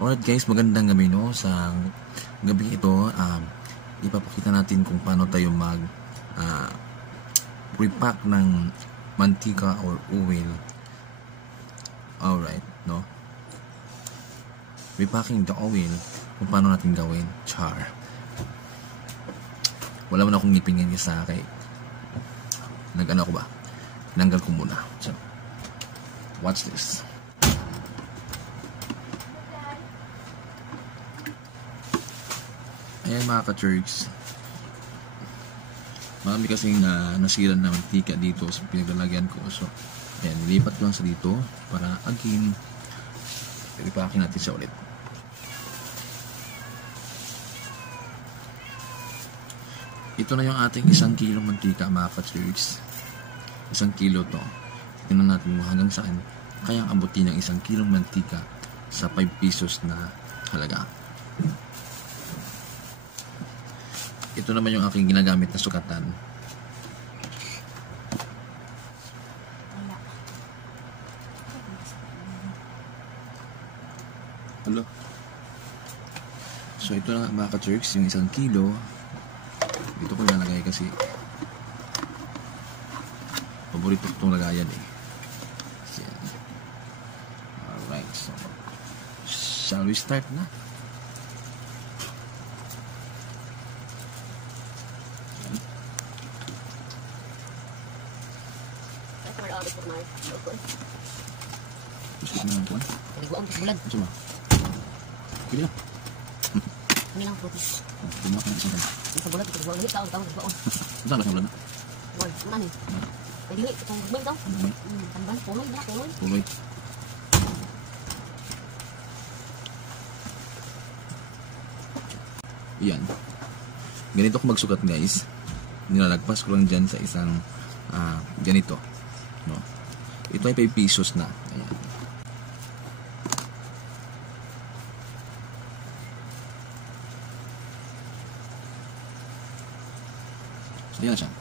Alright guys, magandang gabi no. Sa gabi ito, ipapakita natin kung paano tayo mag repack ng mantika or oil. Alright, no. Repacking the oil, kung paano natin gawin. Char. Wala man akong ngipin ngayon sa kay nag-ano ko ba? Tinanggal ko muna. So, watch this. Ayan mga ka-church, marami kasing nasira na mantika dito sa pinaglalagyan ko. So, ayan, nilipat ko lang sa dito para again, repacking natin siya ulit. Ito na yung ating 1 kilong mantika mga ka-church. 1 kilo to. Tingnan natin mo hanggang saan kayang abutin ng 1 kilong mantika sa 5 pesos na halaga. Ito naman yung aking ginagamit na sukatan. Hello. So ito na mga ka-church, yung 1 kilo. Dito ko lalagay kasi paborito ko itong lagayan eh. So, alright, so shall we start na? Gusto na lang ito? Nagbuang sa bulan. Gusto mo? Pili lang. Kami lang frutis. Bumak na isang kanya. Sa bulan, ito nagbuang. Taon, nagbuang. Saan ba siyang bulan na? Buwan, ano eh? Pwede rin, itong gagawin daw. Tamban, puloy na, puloy. Puloy. Yan. Ganito ko magsukat guys. Nilalagpas ko lang dyan sa isang ganito. No? Ito ay 5 pesos na. Ayan. So, yan siya.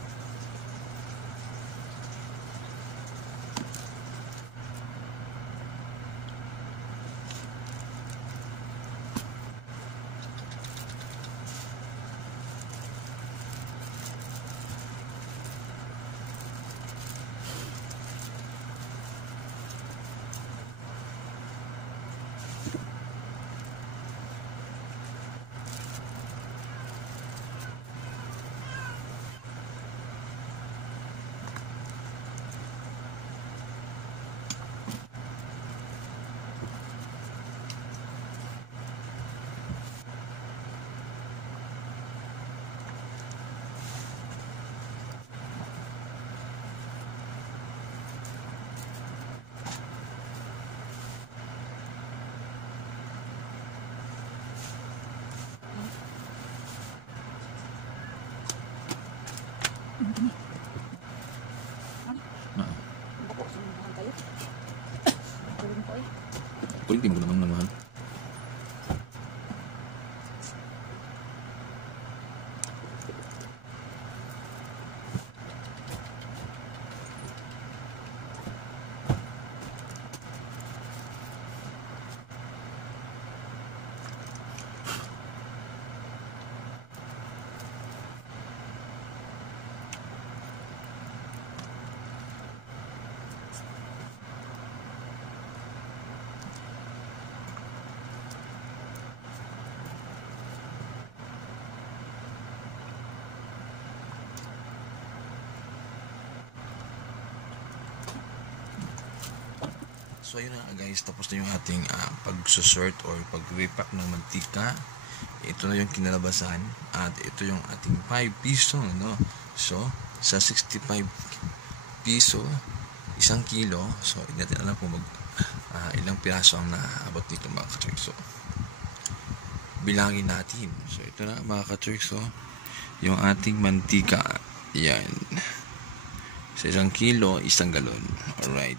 Kulit mo ko naman ng mahal. So ayun na guys, tapos na yung ating pag-sort or pag-repack ng mantika. Ito na yung kinalabasan at ito yung ating 5 piso, no? So sa 65 piso 1 kilo, so hindi natin alam kung ilang piraso ang naabot dito mga ka-church. So bilangin natin. So ito na mga ka-church, so yung ating mantika, yan, sa 1 kilo 1 galon. Alright.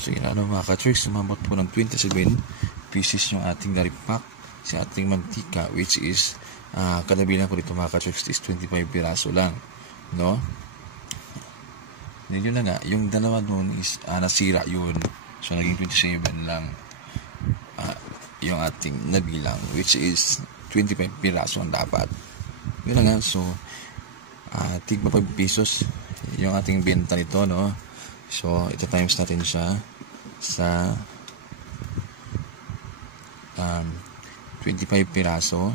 So yun ano mga ka-tricks, umabot po ng 27 pieces yung ating repack sa ating mantika, which is kadabilan ko dito mga ka-tricks is 25 piraso lang, no? Yun na nga, yung dalawa doon is nasira yun, so naging 27 lang yung ating nabilang, which is 25 piraso ang dapat. Yun na nga, so tigpa 5 pesos yung ating benta nito, no? So ito times natin siya sa 25 piraso,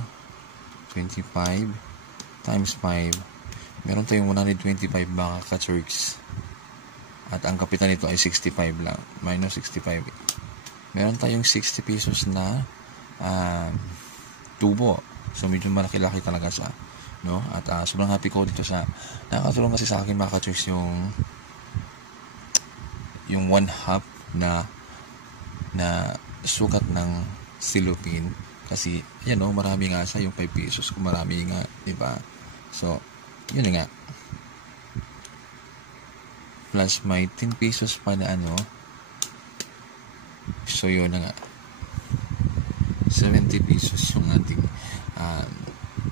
25 times 5, meron tayong 125 mga ka-tricks, at ang kapital nito ay 65 lang, minus 65, meron tayong 60 pesos na tubo. So medyo malaki-laki talaga siya, no? At sobrang happy ko dito sa nakakatulong kasi sa akin mga ka-tricks yung 1/2 na sukat ng silupin, kasi yan o, marami nga siya, yung 5 pesos kung marami nga, diba? So yun nga, plus may 10 pesos pa na ano, so yun na nga, 70 pesos yung ating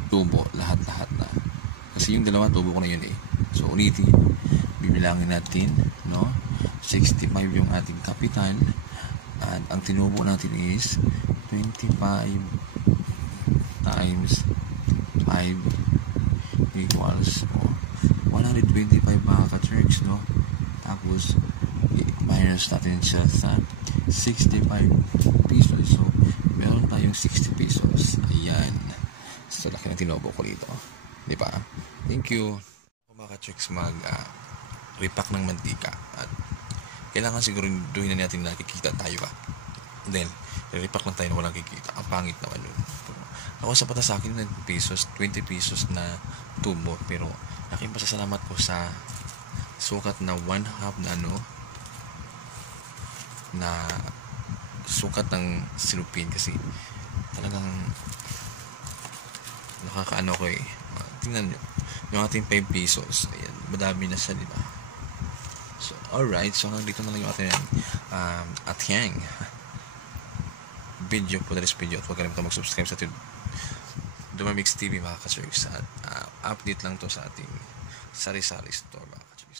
tubo, lahat-lahat na, kasi yung dalawa tubo ko na yun eh. So ulitin, bibilangin natin, no? 65 yung ating kapital, at ang tinubo natin is 25 times 5 equals 125 mga ka-tricks, no? Tapos minus natin siya sa 65 pesos, so meron tayong 60 pesos. Ayan, so laki ng tinubo ko dito, di ba? Thank you mga ka-tricks. Repack ng mantika, at kailangan siguro doon na natin nakikita tayo ba, then repack lang tayo na walang kikita, ang pangit naman yun. Ako sa pata sa akin na pesos, 20 pesos na tubo, pero aking pasasalamat ko sa sukat na 1/2 na ano, na sukat ng silupin, kasi talagang nakakaano ko eh. Tingnan nyo yung ating 5 pesos, ayan, madami na siya, diba? So alright, so hanggang dito na lang yung ating ating video po, this video, at huwag kalimutan mag-subscribe sa ating Dumamix TV mga ka-tricks, at update lang to sa ating sari-sari store mga ka-tricks.